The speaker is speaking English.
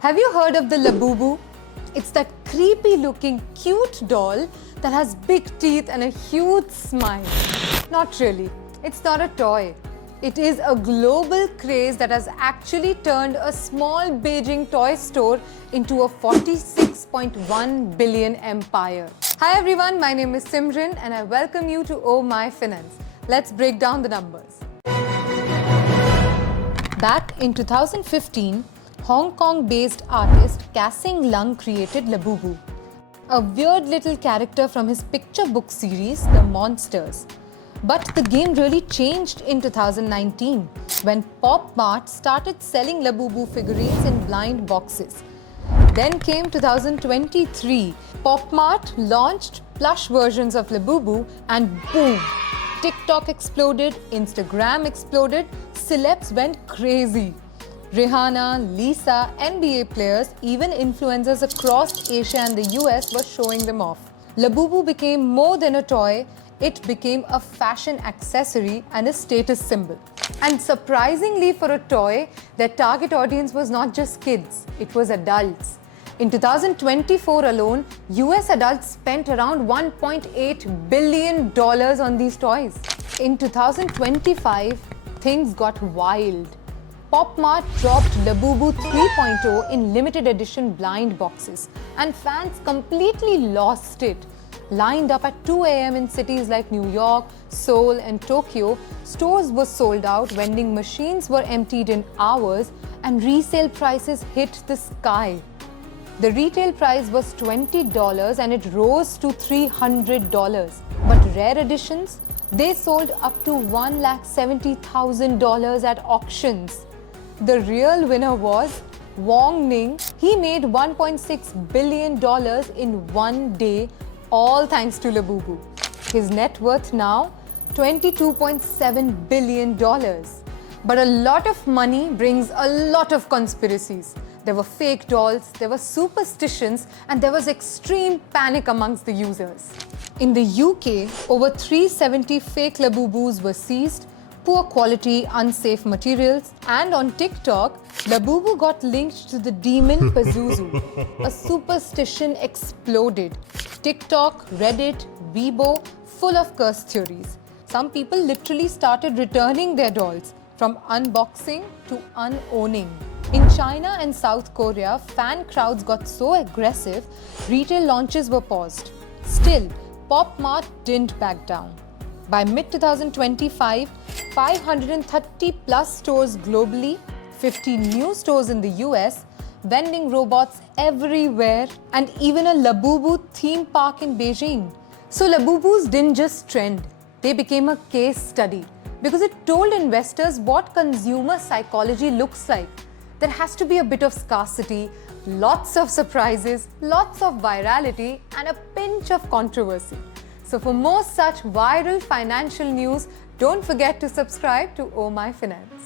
Have you heard of the Labubu? It's that creepy looking cute doll that has big teeth and a huge smile. Not really. It's not a toy. It is a global craze that has actually turned a small Beijing toy store into a 46.1 billion empire. Hi everyone, my name is Simran and I welcome you to Oh My Finance. Let's break down the numbers. Back in 2015, Hong Kong-based artist Kassing Lung created Labubu, a weird little character from his picture book series, The Monsters. But the game really changed in 2019 when Pop Mart started selling Labubu figurines in blind boxes. Then came 2023. Pop Mart launched plush versions of Labubu and boom! TikTok exploded, Instagram exploded, celebs went crazy. Rihanna, Lisa, NBA players, even influencers across Asia and the US were showing them off. Labubu became more than a toy, it became a fashion accessory and a status symbol. And surprisingly for a toy, their target audience was not just kids, it was adults. In 2024 alone, US adults spent around $1.8 billion on these toys. In 2025, things got wild. Pop Mart dropped Labubu 3.0 in limited edition blind boxes and fans completely lost it. Lined up at 2 a.m. in cities like New York, Seoul and Tokyo, stores were sold out, vending machines were emptied in hours and resale prices hit the sky. The retail price was $20 and it rose to $300. But rare editions, they sold up to $170,000 at auctions. The real winner was Wong Ning. He made $1.6 billion in one day, all thanks to Labubu. His net worth now, $22.7 billion. But a lot of money brings a lot of conspiracies. There were fake dolls, there were superstitions, and there was extreme panic amongst the users. In the UK, over 370 fake Labubus were seized, poor quality, unsafe materials, and on TikTok, Labubu got linked to the demon Pazuzu. A superstition exploded. TikTok, Reddit, Weibo, full of curse theories. Some people literally started returning their dolls, from unboxing to unowning. In China and South Korea, fan crowds got so aggressive, retail launches were paused. Still, Pop Mart didn't back down. By mid-2025, 530 plus stores globally, 50 new stores in the US, vending robots everywhere, and even a Labubu theme park in Beijing. So Labubus didn't just trend, they became a case study because it told investors what consumer psychology looks like. There has to be a bit of scarcity, lots of surprises, lots of virality, and a pinch of controversy. So for more such viral financial news, don't forget to subscribe to Oh My Finance.